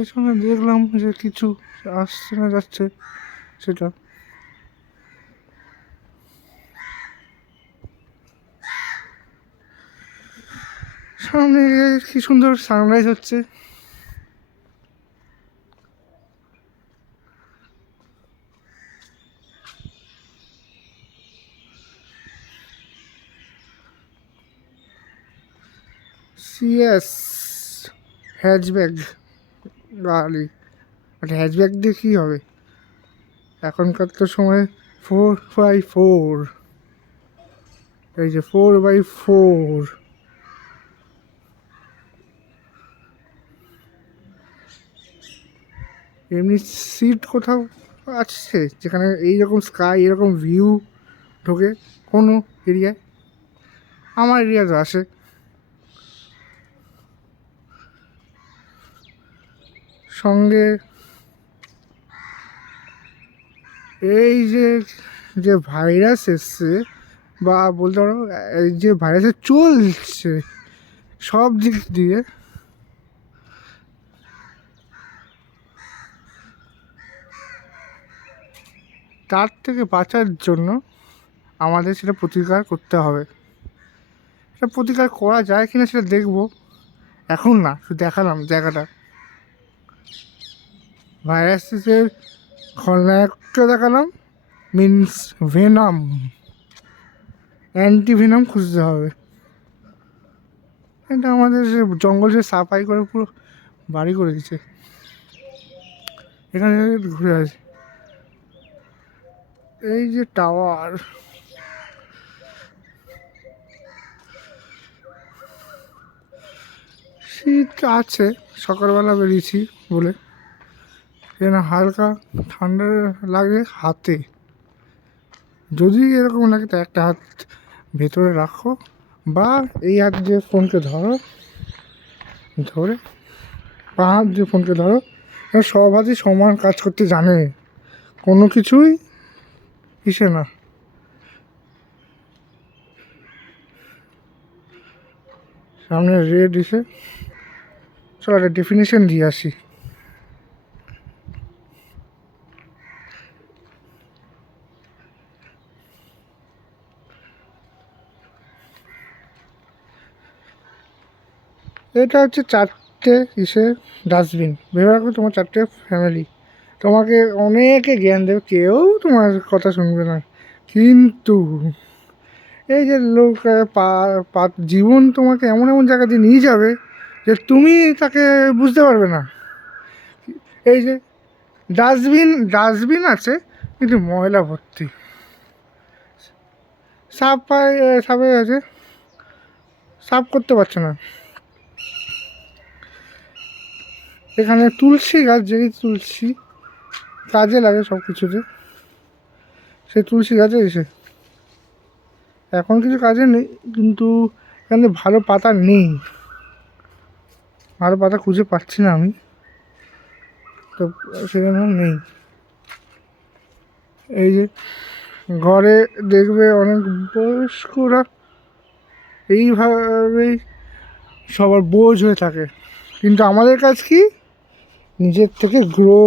পেছনে দেখলাম যে কিছু আসছে না যাচ্ছে, সেটা সামনে কি সুন্দর সানরাইজ হচ্ছে। সিএস হ্যাচব্যাক গাড়ি, বাট হ্যাচব্যাক দিয়ে কী হবে এখনকার তো সময়। 4x4, এই যে 4x4, এমনি সিট কোথাও আছে যেখানে এইরকম স্কাই এরকম ভিউ ঢোকে কোনো এরিয়ায়? আমার এরিয়া তো আসে। সঙ্গে এই যে যে ভাইরাস এসছে, বা বলতে পারো এই যে ভাইরাসে চলছে সব দিক দিয়ে, তার থেকে বাঁচার জন্য আমাদের সেটা প্রতিকার করতে হবে। সেটা প্রতিকার করা যায় কিনা সেটা দেখবো, এখন না, শুধু দেখালাম জায়গাটা। ভাইরাসের খলনায়কটা দেখালাম, মিনস ভেনাম, অ্যান্টি ভেনাম খুঁজতে হবে। এটা আমাদের জঙ্গল সে সাফাই করে পুরো বাড়ি করে দিচ্ছে। এখানে ঘুরে আছে এই যে টাওয়ার, শীত আছে, সকালবেলা বেরিয়েছি বলে যেন হালকা ঠান্ডা লাগে হাতে। যদি এরকম লাগে তো একটা হাত ভেতরে রাখো, বা এই হাত দিয়ে ফোনকে ধরো, ধরে বা হাত দিয়ে ফোনকে ধরো। সব হাতই সমান কাজ করতে জানে, কোনো কিছুই ইসে না। সামনে রেড ইসে, চলো একটা ডেফিনেশন দিয়ে আসি। এটা হচ্ছে 4টে ইসে ডাস্টবিন। ভেবে রাখো তোমার 4টে ফ্যামিলি, তোমাকে অনেকে জ্ঞান দেবে, কেউ তোমার কথা শুনবে না। কিন্তু এই যে লোক জীবন তোমাকে এমন এমন জায়গা দিয়ে নিয়ে যাবে যে তুমি তাকে বুঝতে পারবে না। এই যে ডাস্টবিন আছে কিন্তু ময়লা ভর্তি, সাফে আছে, সাফ করতে পারছে না। এখানে তুলসী গাছ, যেই তুলসী কাজে লাগে সব কিছুতে, সেই তুলসী গাছে এসে এখন কিছু কাজে নেই, কিন্তু এখানে ভালো পাতা নেই, ভালো পাতা খুঁজে পাচ্ছি না আমি, তো সেখানে নেই। এই যে ঘরে দেখবে অনেক বয়স্করা এইভাবেই সবার বোঝ হয়ে থাকে, কিন্তু আমাদের কাজ কি নিজের থেকে গ্রো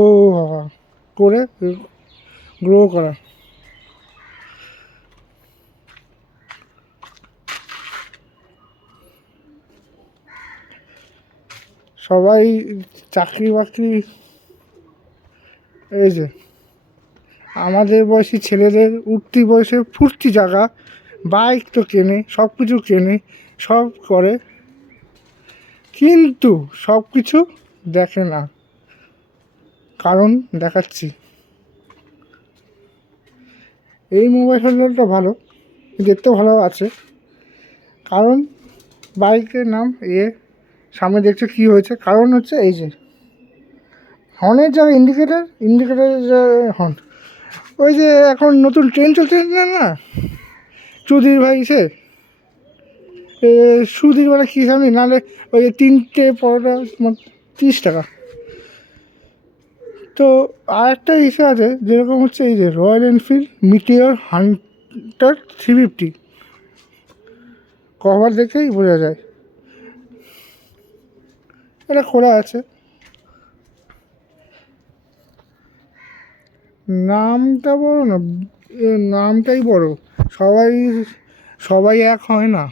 করা। সবাই চাকরি বাকরি, এই যে আমাদের বয়সী ছেলেদের উঠতি বয়সে ফুর্তি জায়গা, বাইক তো কেনে, সব কিছু কেনে, সব করে, কিন্তু সব কিছু দেখে না। কারণ দেখাচ্ছি, এই মোবাইল ফোনটা ভালো, দেখতেও ভালো আছে, কারণ বাইকের নাম সামনে দেখছে কি হয়েছে, কারণ হচ্ছে এই যে হর্নের জায়গায় ইন্ডিকেটার হর্ন। ওই যে এখন নতুন ট্রেন চলছে না, চৌধুরী ভাই সুধীর মানে কী সামনে, নাহলে ওই যে 3টে পরোটা 30 টাকা। তো আর একটা ইসে আছে, যেরকম হচ্ছে এই যে royal Enfield meteor Hunter 350, cover দেখেই বোঝা যায় এটা খোলা আছে। নামটা বড় না, নামটাই বড়। সবাই সবাই এক হয় না।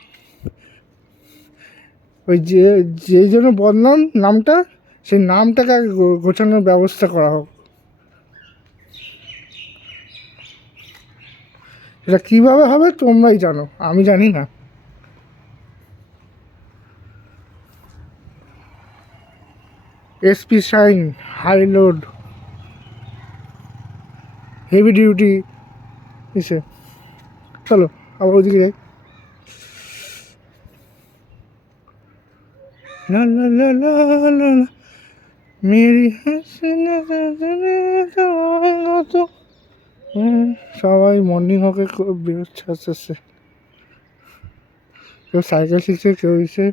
ওই যে জন্য বদনাম নামটা, সেই নামটাকে আগে গোছানোর ব্যবস্থা করা হোক। এটা কীভাবে হবে তোমরাই জানো, আমি জানি না। SP Shine, high load, heavy duty এসে। চলো আবার ওদিকে যাই। লা লা লা লা লা লা, মেরি হাসিনা তো। সবাই মর্নিং ওয়াকে বেরোচ্ছে আস্তে আস্তে। কেউ সাইকেল শিখছে, কেউ এসে।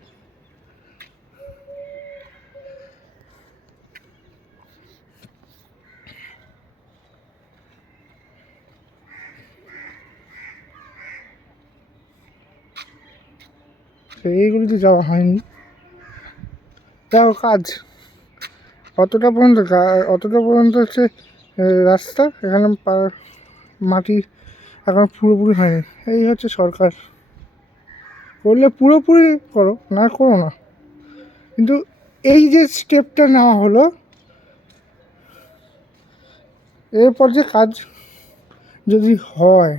এইগুলিতে যাওয়া হয়নি। দেখো কাজ অতটা পর্যন্ত হচ্ছে রাস্তা, এখানে মাটি এখন পুরোপুরি হয়নি। এই হচ্ছে সরকার, করলে পুরোপুরি করো, না করো না। কিন্তু এই যে স্টেপটা নেওয়া হলো, এরপর যে কাজ যদি হয়,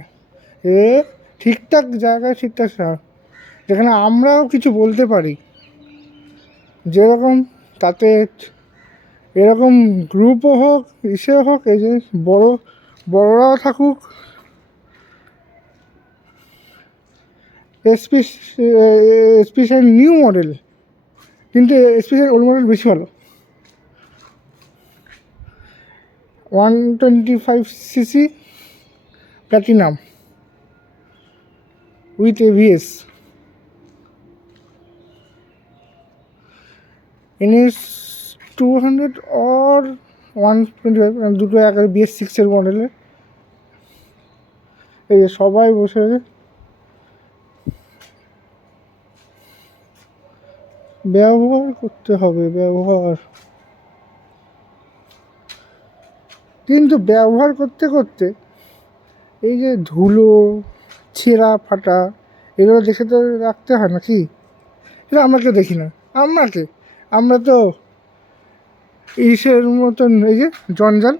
এ ঠিকঠাক জায়গায় ঠিকঠাক, যেখানে আমরাও কিছু বলতে পারি, যেরকম তাতে এরকম গ্রুপও হোক, ইসে হোক, এই যে বড়রাও থাকুক। স্পেশাল নিউ মডেল, কিন্তু স্পেশাল ওল্ড মডেল বেশি ভালো। 125cc platinum with ABS, NS 200 or 125, দুটো একের BS6 মডেলে। এই যে সবাই বসে ব্যবহার করতে হবে, ব্যবহার। কিন্তু ব্যবহার করতে করতে এই যে ধুলো, ছেঁড়া ফাটা, এগুলো দেখে তো রাখতে হয় না কি? এটা আমরা কেউ দেখি না। আমরা তো ইসের মতন, এই যে জঞ্জাল।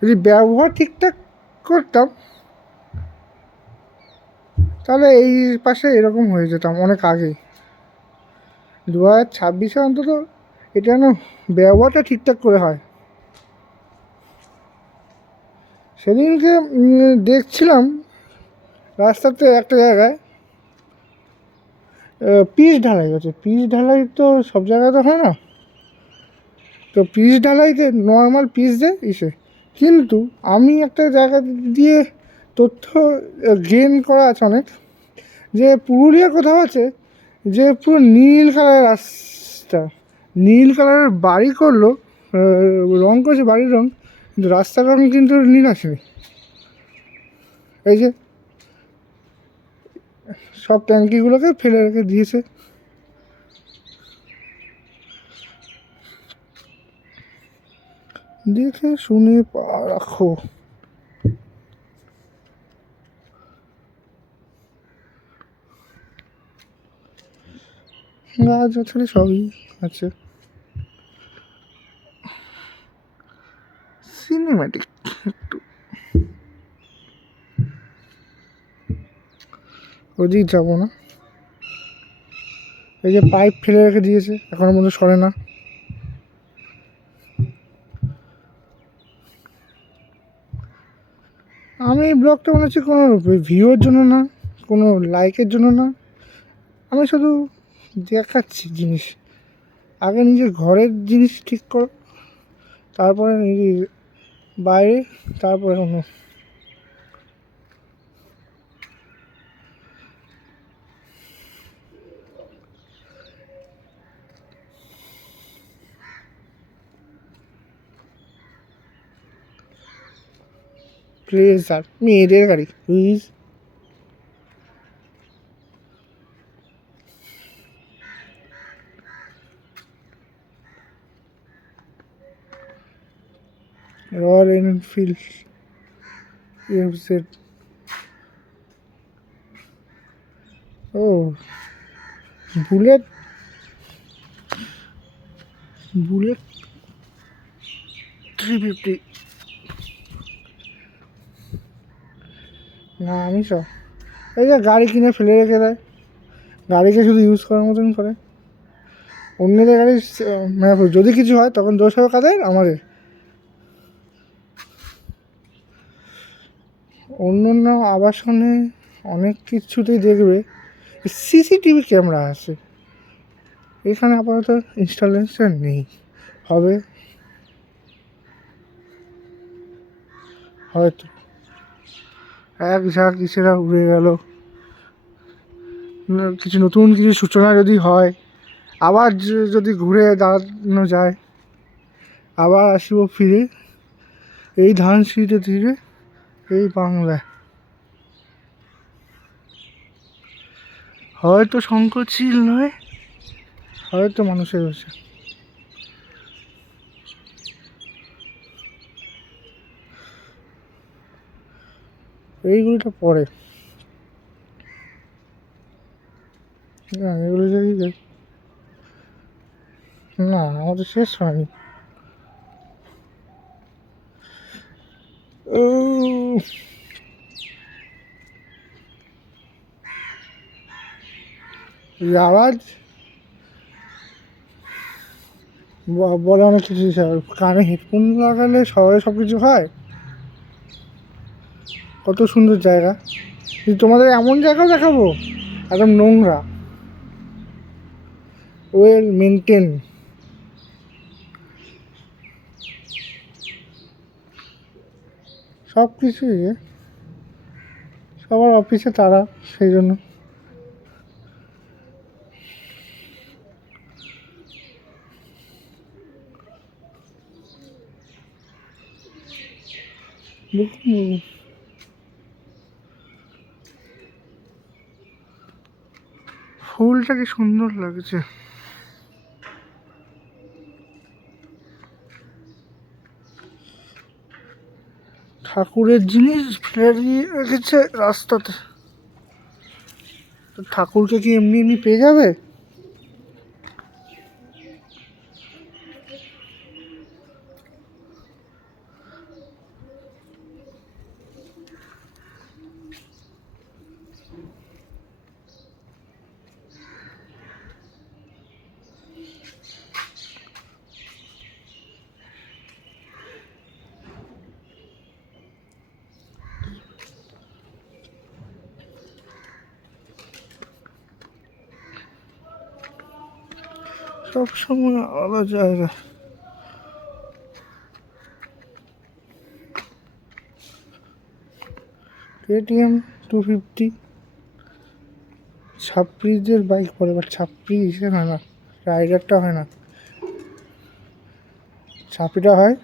যদি ব্যবহার ঠিকঠাক করতাম, তাহলে এই পাশে এরকম হয়ে যেতাম অনেক আগেই। 2026-এ অন্তত এটা যেন ব্যবহারটা ঠিকঠাক করে হয়। সেদিনকে দেখছিলাম রাস্তাতে একটা জায়গায় পিচ ঢালাই হচ্ছে। পিচ ঢালাই তো সব জায়গায় তো হয় না, তো পিচ ঢালাইতে নর্মাল পিচ দেয় ইসে। কিন্তু আমি একটা জায়গা দিয়ে তথ্য গেন করা আছে অনেক, যে পুরুলিয়ার কোথাও আছে যে পুরো নীল কালারের রাস্তা, নীল কালারের বাড়ি করলো, রঙ করেছে বাড়ির রঙ, কিন্তু রাস্তার রঙ কিন্তু নীল আসেনি। এই যে সব ট্যাঙ্কিগুলোকে ফেলে রেখে দিয়েছে। দেখে শুনে পা রাখো। গাছ গাছালি সবই আছে। সিনেম্যাটিক একটু ওদিক যাবো না। এই যে পাইপ ফেলে রেখে দিয়েছে, এখনো পর্যন্ত সরে না। আমি এই ব্লগটা বানাচ্ছি কোনো ভিউয়ের জন্য না, কোনো লাইকের জন্য না। আমি শুধু দেখাচ্ছি জিনিস। আগে নিজের ঘরের জিনিস ঠিক করো, তারপরে নিজের বাইরে, তারপরে অন্য। প্লিজ স্যার, মেয়েদের গাড়ি প্লিজ। Royal Enfield FZ. ও বুলেট, বুলেট 350। না আমি সব এই যে গাড়ি কিনে ফেলে রেখে দেয়, গাড়িকে শুধু ইউজ করার মতন করে। অন্যদের গাড়ি মানে যদি কিছু হয় তখন দোষ হবে কাদের? আমাদের। অন্য অন্য আবাসনে অনেক কিছুতেই দেখবে সিসিটিভি ক্যামেরা আছে, এখানে আপাতত ইনস্টলেশন নেই। হবে হয়তো, এক ঝাঁক ইসেরা উড়ে গেল, কিছু নতুন কিছু সূচনা যদি হয়, আবার যদি ঘুরে দাঁড়ানো যায়, আবার আসিব ফিরে এই ধানসিঁড়িতে ধীরে এই বাংলায়। হয়তো সংকোচশীল নয়, হয়তো মানুষের হয়েছে। এইগুলিটা পরে না, এগুলো যদি না আমাদের শেষ হয়নি। আওয়াজ বলে অনেক কিছু, কানে হেডফোন লাগালে শহরে সব কিছু হয়। কত সুন্দর জায়গা, তোমাদের এমন জায়গাও দেখাবো একদম নোংরা, ওয়েল মেনটেন। সব কিছুই সবার অফিসে তারা, সেই জন্য ফুলটা কি সুন্দর লাগছে। ঠাকুরের জিনিস ফেলে দিয়ে রেখেছে রাস্তাতে, তো ঠাকুরকে কি এমনি এমনি পেয়ে যাবে? সব সময় আলাদা জায়গা। KTM 250 ছাপ্রিদের বাইক পরে, বাট ছাপ্রি হিসেবে হয় না, রাইডারটা হয় না, ছাপিটা হয়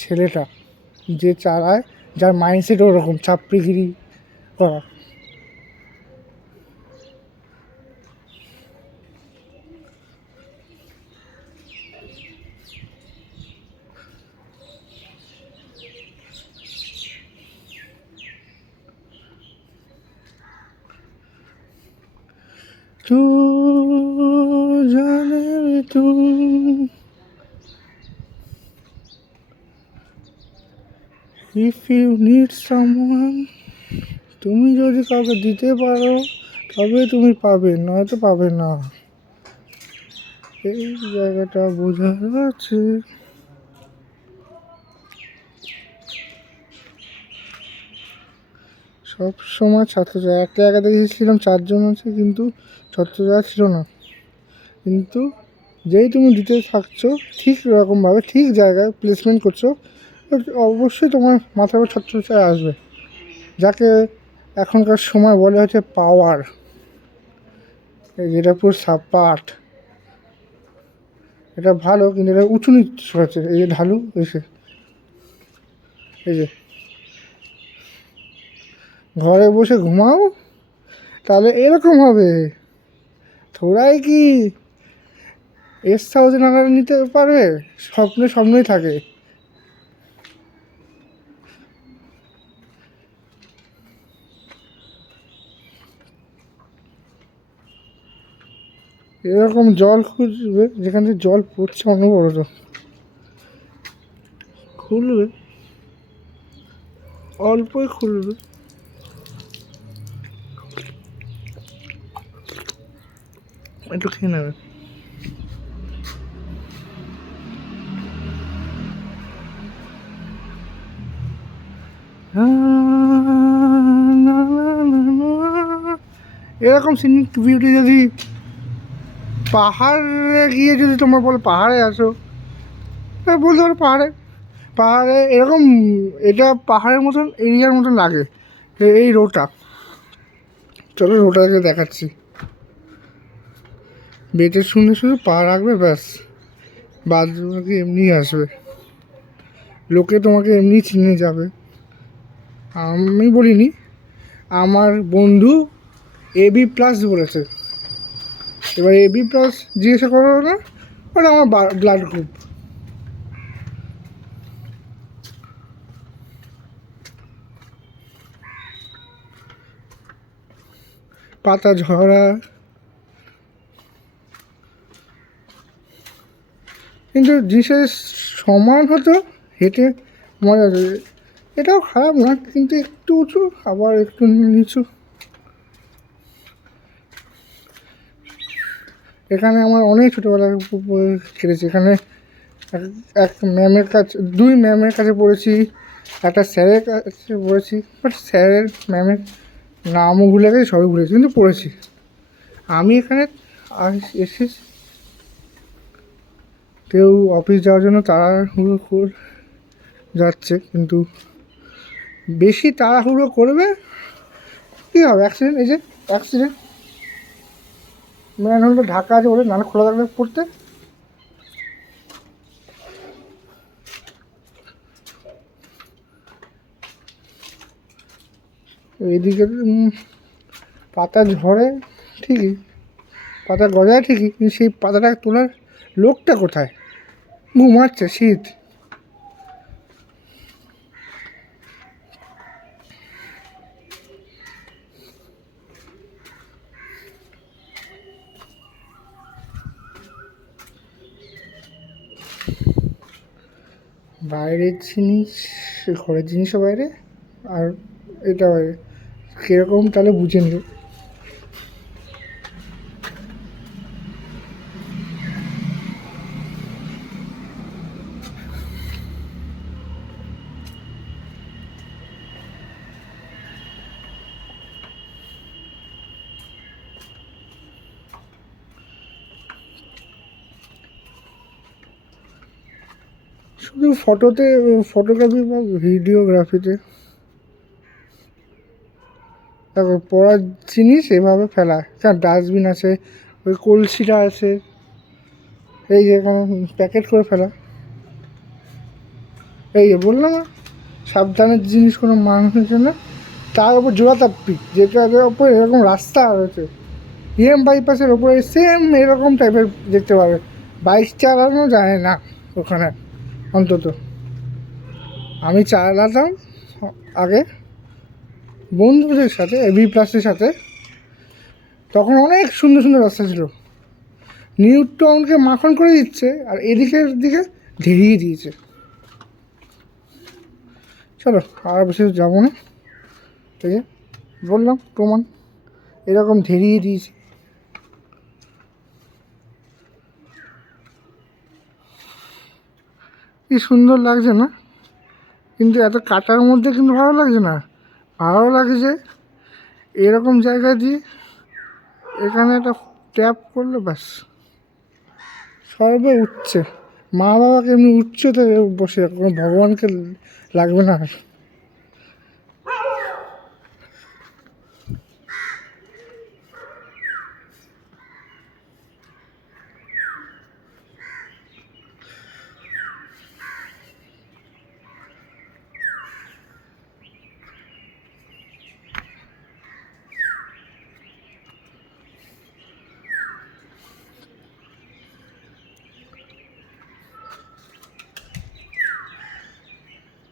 ছেলেটা যে চালায়, যার মাইন্ডসেট ওরকম ছাপ্রিগিরি করা। तू जाने तू, if you need someone, তুমি যদি কাউকে দিতে পারো তবে তুমি পাবে, নয়তো পাবে না। এই জায়গাটা বোঝার আছে। সব সময় ছাত্রছাত্রী একটা জায়গা দেখেছিলাম 4 জন আছে, কিন্তু ছাত্রছাত্রী ছিল না। কিন্তু যেই তুমি দিতে থাকছো ঠিক রকমভাবে ঠিক জায়গায় প্লেসমেন্ট করছো, অবশ্যই তোমার মাথার উপর ছাত্রছাত্রী আসবে, যাকে এখনকার সময় বলে হচ্ছে পাওয়ার। এই যেটা পুরো সাপাট, এটা ভালো, কিন্তু এটা উঁচু নিচু আছে। এই যে ঢালু এসে, এই যে ঘরে বসে ঘুমাও তাহলে এরকম হবে। থোড়াই কি S1000 আকারে নিতে পারবে? স্বপ্নই থাকে। এরকম জল খুঁজবে যেখান থেকে জল পড়ছে অনবরত, খুলবে অল্পই খুলবে, একটু খেয়ে নেবে। এরকম সিনিক বিউটি যদি পাহাড়ে গিয়ে যদি তোমরা বলো পাহাড়ে আসো, বলতে পারো পাহাড়ে, পাহাড়ে এরকম, এটা পাহাড়ের মতন এরিয়ার মতন লাগে এই রোডটা। চলো রোডটাকে দেখাচ্ছি। বেটের শুনে শুধু পা রাখবে ব্যাস, বাদ বাকি এমনি আসবে, লোকে তোমাকে এমনি চিনে যাবে। আমি বলিনি, আমার বন্ধু AB+ বলেছে। এবার AB+ জিজ্ঞাসা করো না, ওটা আমার ব্লাড গ্রুপ। পাতা ঝরা, কিন্তু জিনিসের সমান হতো, হেঁটে মজা আছে। এটাও খারাপ না, কিন্তু একটু উঁচু আবার একটু নিচু। এখানে আমার অনেক ছোটোবেলায় খেলেছি। এখানে এক ম্যামের কাছে, 2 ম্যামের কাছে পড়েছি, একটা স্যারের কাছে পড়েছি, বাট স্যারের ম্যামের নামও ভুলে গেছি, সবই ভুলেছি, কিন্তু পড়েছি। আমি এখানে এসেছি, কেউ অফিস যাওয়ার জন্য তাড়াহুড়ো করে যাচ্ছে, কিন্তু বেশি তাড়াহুড়ো করবে কী হবে, অ্যাক্সিডেন্ট। এই যে অ্যাক্সিডেন্ট, ম্যানহোলটা ঢাকা আছে বলে, নাহলে খোলা থাকলে পড়তে। এইদিকে পাতা ঝরে ঠিকই, পাতা গজায় ঠিকই, কিন্তু সেই পাতাটা তোলার লোকটা কোথায়? ঘুমাচ্ছে, শীত। বাইরের জিনিস ঘরের জিনিসও বাইরে, আর এটা বাইরে, কীরকম তাহলে বুঝে নিও। শুধু ফটোতে, ফটোগ্রাফি বা ভিডিওগ্রাফিতে তারপর পড়ার জিনিস এভাবে ফেলা, হ্যাঁ ডাস্টবিন আছে, ওই কলসিটা আছে, এই যে এখানে প্যাকেট করে ফেলা। এই যে বললাম না, সাবধানের জিনিস কোনো মানুষের না। তার উপর জোড়াতাপ্পি, যেটার ওপর এরকম রাস্তা রয়েছে, বাইপাসের ওপরে সেম এরকম টাইপের দেখতে পাবে। বাইক চালানো যায় না ওখানে, অন্তত আমি চালাতাম আগে বন্ধুদের সাথে, AB+-এর সাথে, তখন অনেক সুন্দর সুন্দর রাস্তা ছিল। নিউটনকে মাখন করে দিচ্ছে, আর এদিকের দিকে ধেরিয়ে দিয়েছে। চলো আর বেশি যাবো না, ঠিক আছে, বললাম প্রমাণ, এরকম ধেরিয়ে দিয়েছে। কি সুন্দর লাগছে না? কিন্তু এত কাটার মধ্যে কিন্তু ভালো লাগছে না। ভালো লাগছে এরকম জায়গা দিয়ে, এখানে একটা ট্যাপ করলে ব্যাস সর্বে উঠছে। মা বাবাকে এমনি উচ্চতে বসে, কোনো ভগবানকে লাগবে না।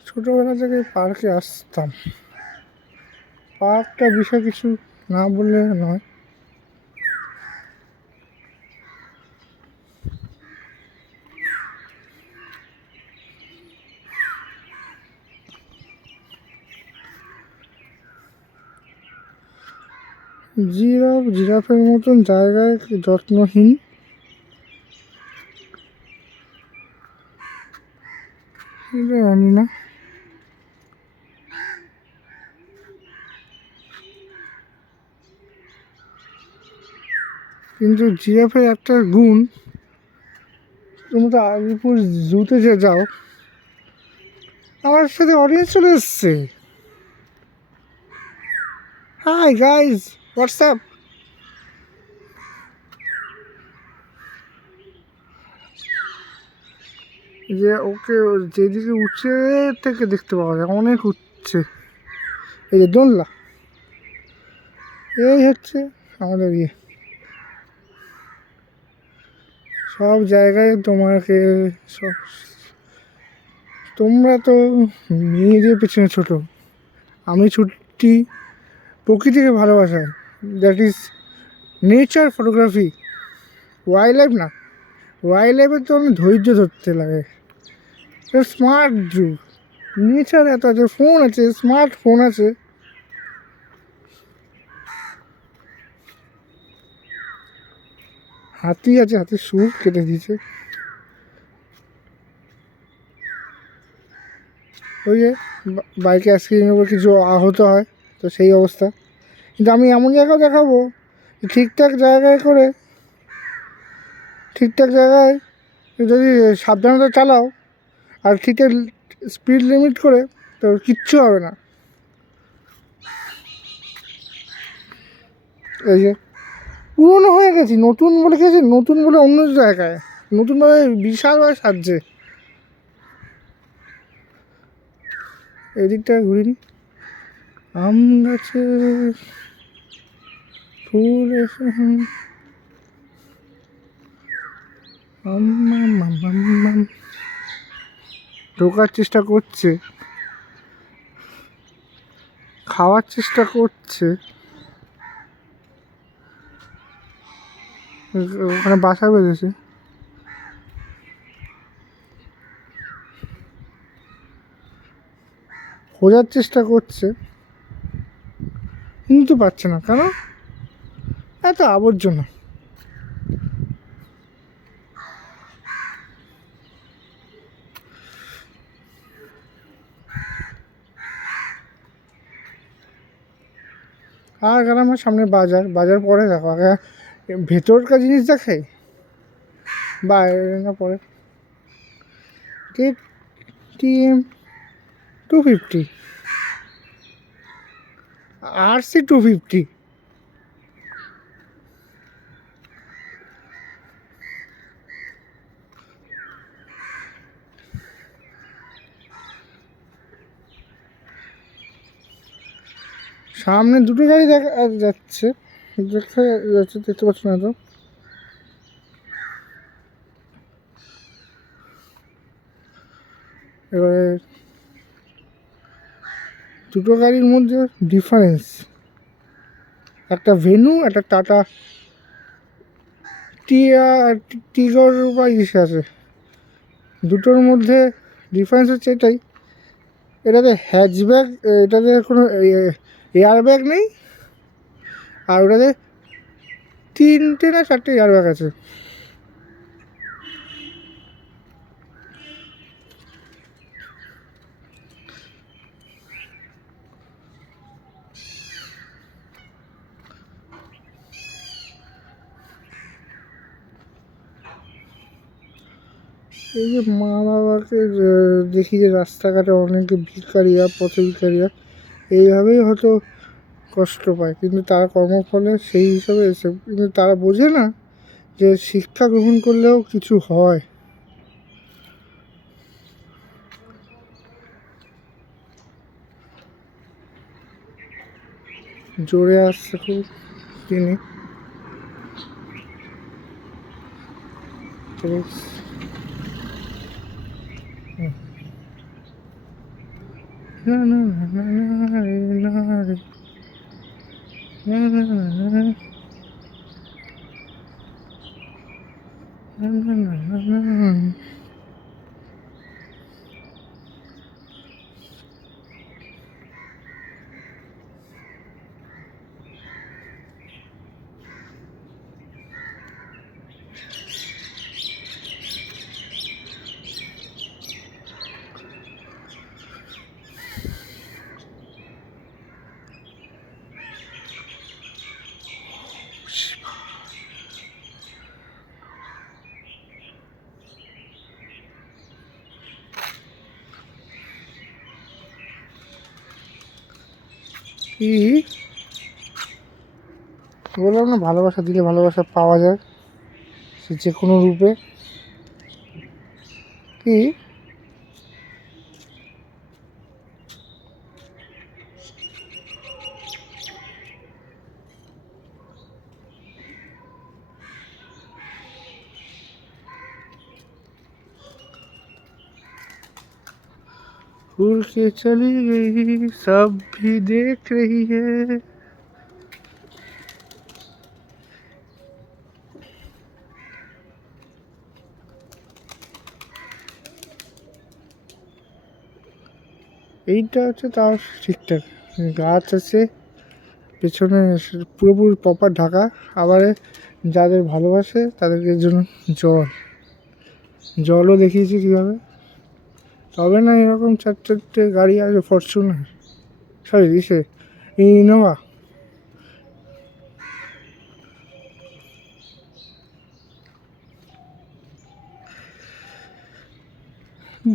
ছোটোবেলা থেকে পার্কে আসতাম, পার্কটা বিষয় কিছু না বললে নয়। জিরাফের মতন জায়গায় যত্নহীন। এটা জানি না। কিন্তু জিরাফের একটা গুণ, তুমি তো আলিপুর জুতে যে যাও, আমার সাথে অডিয়েন্স চলে এসছে। Hi guys, WhatsApp. যে ওকে যেদিকে উঠছে থেকে দেখতে পাওয়া যায়, অনেক উঠছে। এই যে দোলনা, এই হচ্ছে আমাদের ইয়ে। সব জায়গায় তোমাকে সব, তোমরা তো মেয়েদের পেছনে ছোট, আমি ছুটি প্রকৃতিকে ভালোবাসায়, that is nature photography. Wild life না, ওয়াইল্ড লাইফের তো আমি ধৈর্য ধরতে লাগে। স্মার্ট যুগ, নেচার এত আছে, ফোন আছে, স্মার্টফোন আছে। হাতি আছে, হাতির সুর কেটে দিয়েছে। ওই যে বাইকে অ্যাক্সিডেন্টের উপর কিছু আহত হয়, তো সেই অবস্থা। কিন্তু আমি এমন জায়গাও দেখাবো, ঠিকঠাক জায়গায় করে, ঠিকঠাক জায়গায় যদি সাবধানতা চালাও আর ঠিকঠাক স্পিড লিমিট করে, তো কিচ্ছু হবে না। এই যে পুরোনো হয়ে গেছি, নতুন বলে গেছি, নতুন বলে অন্য জায়গায়, নতুনভাবে বিশালভাবে সাজছে। এদিকটা ঘুরিনি, আম গাছে ফুল এসে ঢোকার চেষ্টা করছে, খাওয়ার চেষ্টা করছে। ওখানে বাসা বেঁধেছে, খোঁজার চেষ্টা করছে, কিন্তু পাচ্ছে না। কেন? এত আবর্জনা। আর গেলাম আমার সামনে বাজার, বাজার পরে দেখো, আগে ভেতরকার জিনিস দেখাই, বাইরে না পরে। KTM 250, RC 250, সামনে দুটো গাড়ি দেখা যাচ্ছে, দেখা যাচ্ছে, দেখতে পাচ্ছ না তো? এবারে দুটো গাড়ির মধ্যে ডিফারেন্স, একটা ভেনু, একটা টাটা টিগর বা ইসে আছে। দুটোর মধ্যে ডিফারেন্স হচ্ছে এটাই, এটাতে হ্যাচব্যাক, এটাতে কোনো এয়ার ব্যাগ নেই, আর ওটাতে 3টে না 4টে এয়ার ব্যাগ আছে। এই যে মা বাবাকে দেখি যে রাস্তাঘাটে অনেকে ভিখারিয়া, পথে ভিখারিয়া, এইভাবেই হয়তো কষ্ট পায়, কিন্তু তারা কর্মফলে সেই হিসাবে এসে, কিন্তু তারা বোঝে না যে শিক্ষা গ্রহণ করলেও কিছু হয়। জোরে আসছে খুব তিনি। না না না না রে না রে, না না না না না না না না। কি বললাম না, ভালোবাসা দিলে ভালোবাসা পাওয়া যায়, সে যে কোনো রূপে। কি उड़ के चली गई सब भी देख रही है। এইটা হচ্ছে তাও ঠিকঠাক, গাছ আছে পেছনে পুরোপুরি প্রপার ঢাকা। আবার যাদের ভালোবাসে তাদেরকে জন্য জলও দেখিয়েছি কীভাবে। তবে না এরকম চার চারটে গাড়ি আছে, ফরচুনার, সরি ইসে ইনোভা।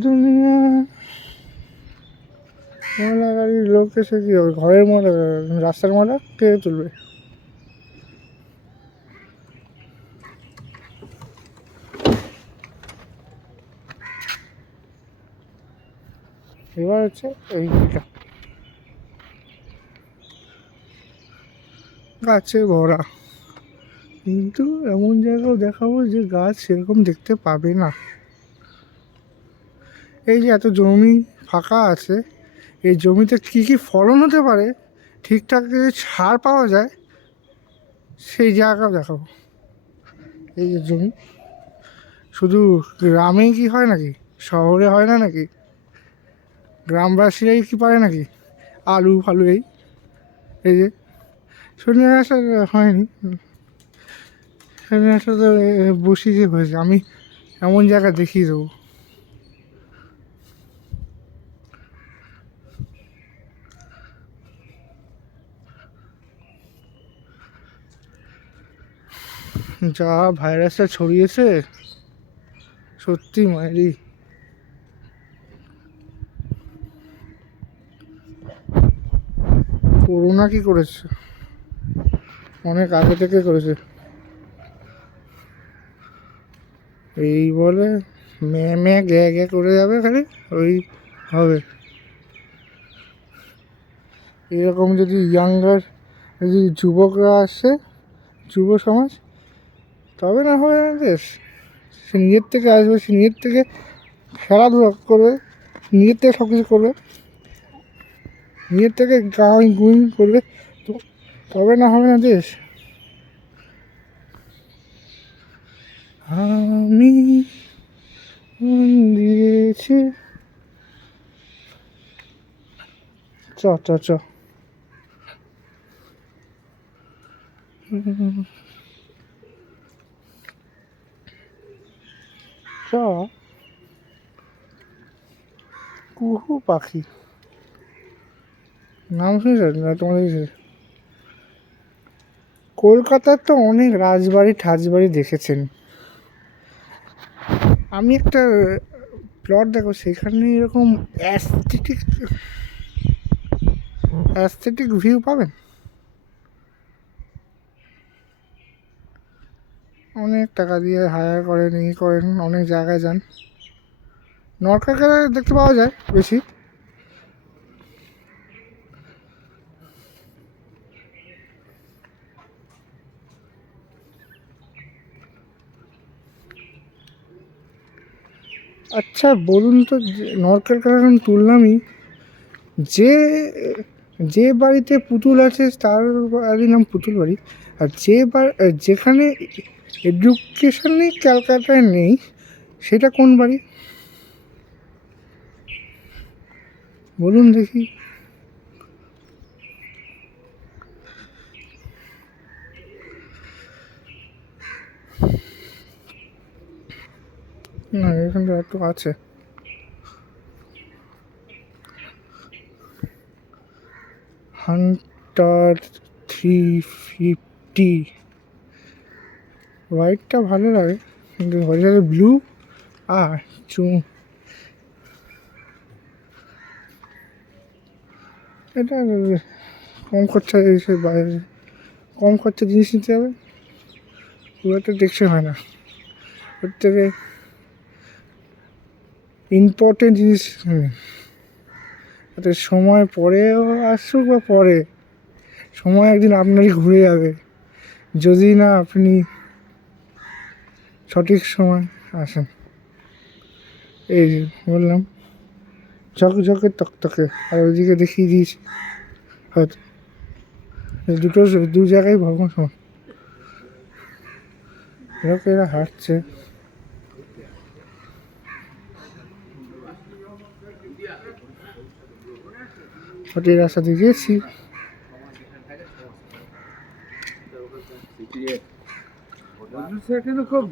দুনিয়া ময়লা গাড়ির লোক এসে কী হবে, ঘরের ময়লা, রাস্তার ময়লা কে তুলবে? এবার হচ্ছে এইটা গাছে ভরা, কিন্তু এমন জায়গাও দেখাবো যে গাছ সেরকম দেখতে পাবে না। এই যে এত জমি ফাঁকা আছে, এই জমিতে কী কী ফলন হতে পারে, ঠিকঠাক যদি সার পাওয়া যায় সেই জায়গাও দেখাবো। এই যে জমি, শুধু গ্রামেই কি হয় নাকি, শহরে হয় না নাকি? গ্রামবাসীরাই কি পারে নাকি আলু ফালু? এই যে শুনে আসা হয়নি, শুনে আসা তো বসিয়ে হয়েছে। আমি এমন জায়গা দেখিয়ে দেবো। যা ভাইরাসটা ছড়িয়েছে সত্যি মায়েরি। করোনা কি করেছে, অনেক আগে থেকে করেছে। এই বলে মে গ্যা গ্যা করে যাবে, খালি ওই হবে। এরকম যদি ইয়াঙ্গার, যদি যুবকরা আসে, যুব সমাজ, তবে না হবে না দেশ। সে নিজের থেকে আসবে, সে নিজের থেকে খেলাধুলা করবে, নিজের থেকে সব কিছু করবে, নিজের থেকে গান গুণ করবে, তো তবে না হবে না দেশ। আমি দিয়েছি চ চ চ চ। কুহু পাখি নাম শুনেছেন না তোমাদের? কলকাতার তো অনেক রাজবাড়ি ঠাজবাড়ি দেখেছেন। আমি একটা প্লট দেখো, সেখানে এরকম অ্যাস্থেটিক ভিউ পাবেন। অনেক টাকা দিয়ে হায়ার করেন, করেন, অনেক জায়গায় যান, নরকাকারে দেখতে পাওয়া যায় বেশি। আচ্ছা বলুন তো, নরকার কারণ তুললামই, যে যে বাড়িতে পুতুল আছে তার বাড়ির নাম পুতুল বাড়ি, আর যেখানে এডুকেশনই ক্যালকাটায় নেই সেটা কোন বাড়ি বলুন দেখি? না এখানটা একটু আছে, হান্টার 350। হোয়াইটটা ভালো লাগে, কিন্তু হোয়াইটের ব্লু আর এটা কম খরচায় এসে বাইরে কম খরচা জিনিস নিতে হবে, খুব একটা টেকসই হয় না। ওর থেকে ইম্পর্টেন্ট জিনিস যাতে সময় পরেও আসুক বা পরে, সময় একদিন আপনারই ঘুরে যাবে যদি না আপনি সঠিক সময় আসেন। এই যে বললাম ঝকঝকে তকতকে, আর ওইদিকে দেখিয়ে দিয়েছি হয়তো দুটো দু জায়গায় ভগবান সমান। লোকেরা হাঁটছে, সঠিক রাস্তা দিয়ে গেছি। খুব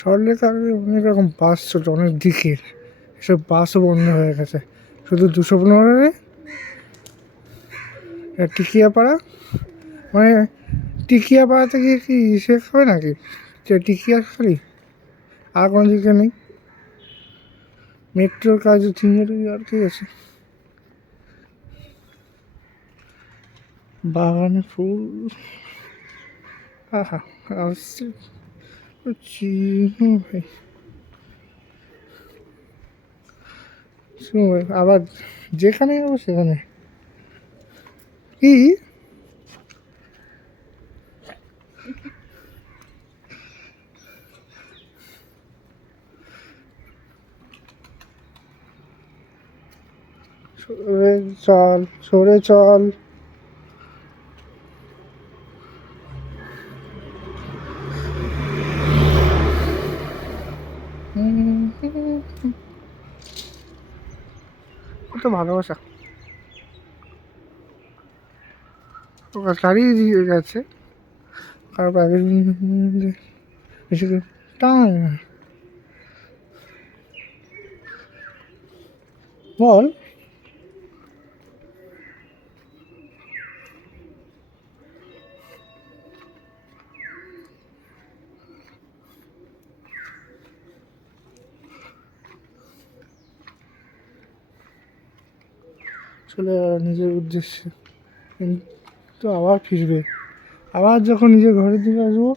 সরলেখার অনেক রকম বাস ছোট অনেক দিকে, এসব বাসও বন্ধ হয়ে গেছে। শুধু 215 টিকিয়াপাড়া, মানে টিকিয়াপাড়া থেকে কি সে হবে নাকি টিকিয়া খালি, আর কোনো দিকে নেই। মেট্রোর কাজ 3 আর কি আছে। বাগানে ফুল, আহা আসছে ভাই। আবার যেখানে যাবো সেখানে কি চল সরে চল। কত ভালোবাসা গাড়ি দিয়ে গেছে, কারো প্রাইভেট বেশি টান বল। চলে নিজের উদ্দেশ্যে, কিন্তু আবার ফিরবে। আবার যখন নিজের ঘরের দিকে আসবো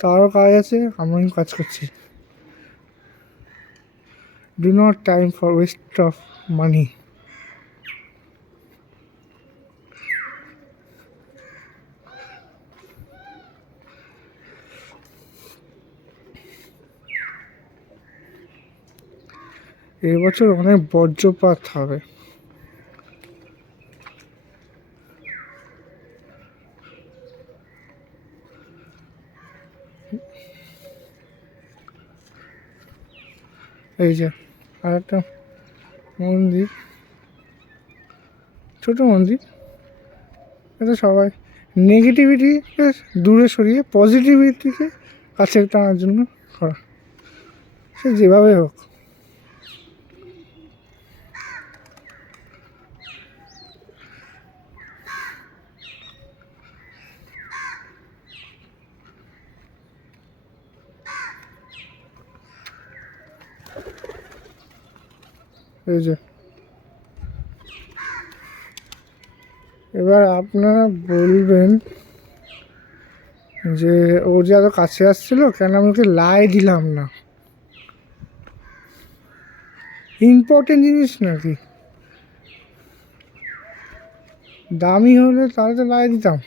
তারও কাজ আছে, আমিও কাজ করছি। Do not time for West of money. এবছর অনেক বজ্রপাত হবে। এই যে আর একটা মন্দির, ছোট মন্দির, এটা সবাই নেগেটিভিটিকে দূরে সরিয়ে পজিটিভিটিকে কাছে টানার জন্য করা, সে যেভাবে হোক। এই যে এবার আপনারা বলবেন যে ও যে এত কাছে আসছিল কেন আমি ওকে লাই দিলাম না, ইম্পর্টেন্ট জিনিস নাকি? দামি হলে তাহলে তো লাই দিতাম,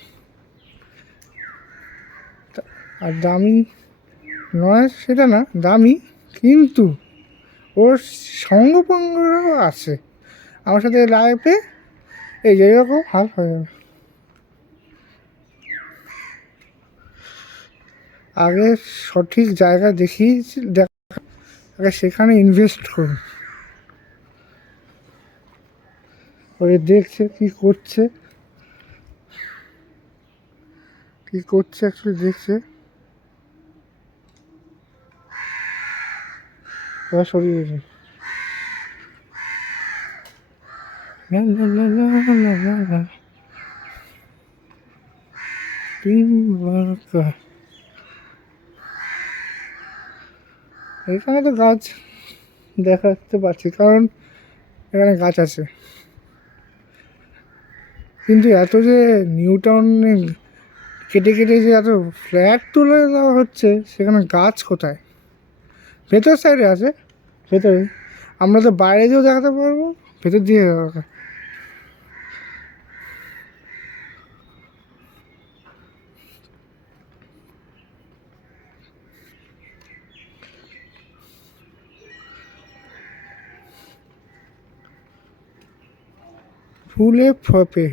আর দামি নয় সেটা না, দামি কিন্তু ওর সঙ্গপঙ্গরাও আছে আমার সাথে লাইফে, এই যে এরকম হাল হয়ে যাবে। আগে সঠিক জায়গা দেখিয়েছি, আগে সেখানে ইনভেস্ট করুন। ওই দেখছে কি করছে, কি করছে অ্যাকচুয়ালি দেখছে, এবার সরিয়ে গেছে। এখানে তো গাছ দেখাতে পারছি, কারণ এখানে গাছ আছে। কিন্তু এত যে নিউ টাউনে কেটে কেটে যে এত ফ্ল্যাট তুলে দেওয়া হচ্ছে, সেখানে গাছ কোথায়? ভেতর সাইডে আছে, ভেতরে আমরা তো বাইরে দিয়েও দেখাতে পারবো, ভেতর দিয়ে ফুলে ফপে।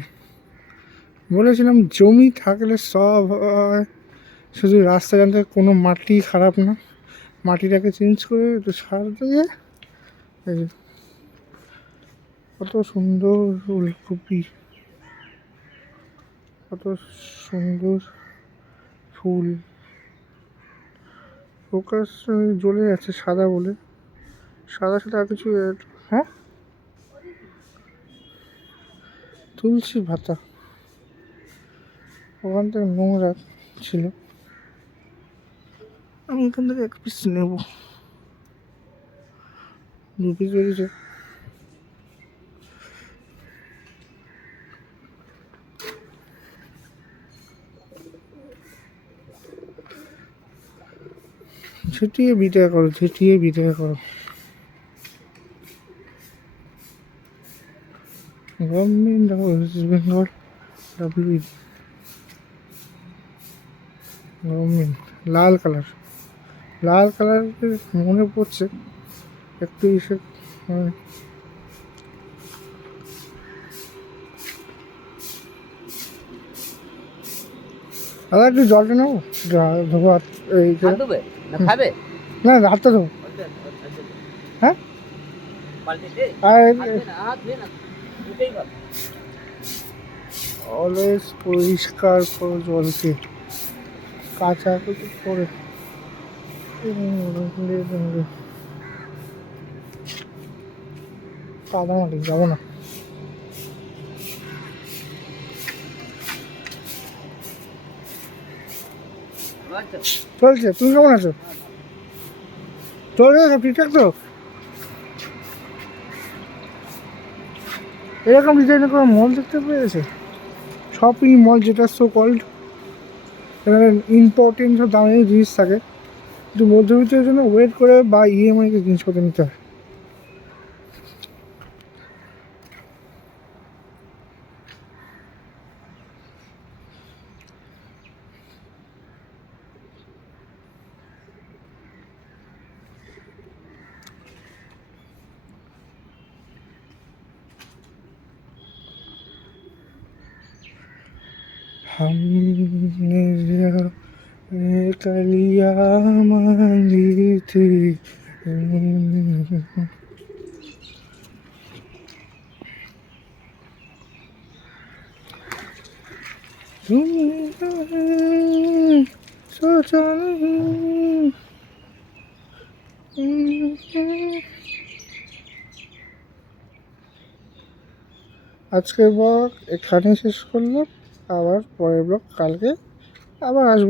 বলেছিলাম জমি থাকলে সব হয়, শুধু রাস্তা জানতে কোনো মাটি খারাপ না, মাটিটাকে চেঞ্জ করে একটু সার দিয়ে। এই কত সুন্দর ফুলকপি, কত সুন্দর ফুল। ফোকাস জ্বলে যাচ্ছে সাদা বলে, সাদা সাদা আর কিছু। হ্যাঁ, তুলসী ভাতা, ওখান থেকে নোংরা ছিল, আমি এখান থেকে এক পিস নেব। 2 পিস বেরিয়েছে। ঝেঁটিয়ে বিদায় করো, ঝেঁটিয়ে বিদায় করো। Government of West Bengal, WE government. Lal colour, Lal colour মনে পড়ছে একটু এসে। দাদা একটু জলটা নেবো, ধোবো হাত, এই না হাতটা ধোবো। হ্যাঁ, অলওয়েজ পরিষ্কার করো জলকে, কাঁচা কিছু করে। কাদামাটি যাবো না। চলছে, তুমি কেমন আছো? চলছে সব ঠিকঠাক তো? এরকম ডিজাইনের কোনো মল দেখতে পেয়েছে? শপিং মল যেটা সো কল্ড, এখানে ইম্পর্টেন্ট সব দামি জিনিস থাকে, কিন্তু মধ্যবিত্তের জন্য ওয়েট করে বা EMI-তে জিনিসপত্র নিতে হয়। हमने कलिया मांगी थी, तुमने सोचा नहीं। আজকের ব্লগ এখানেই শেষ করলাম, আবার পরের ব্লগ কালকে আবার আসবো।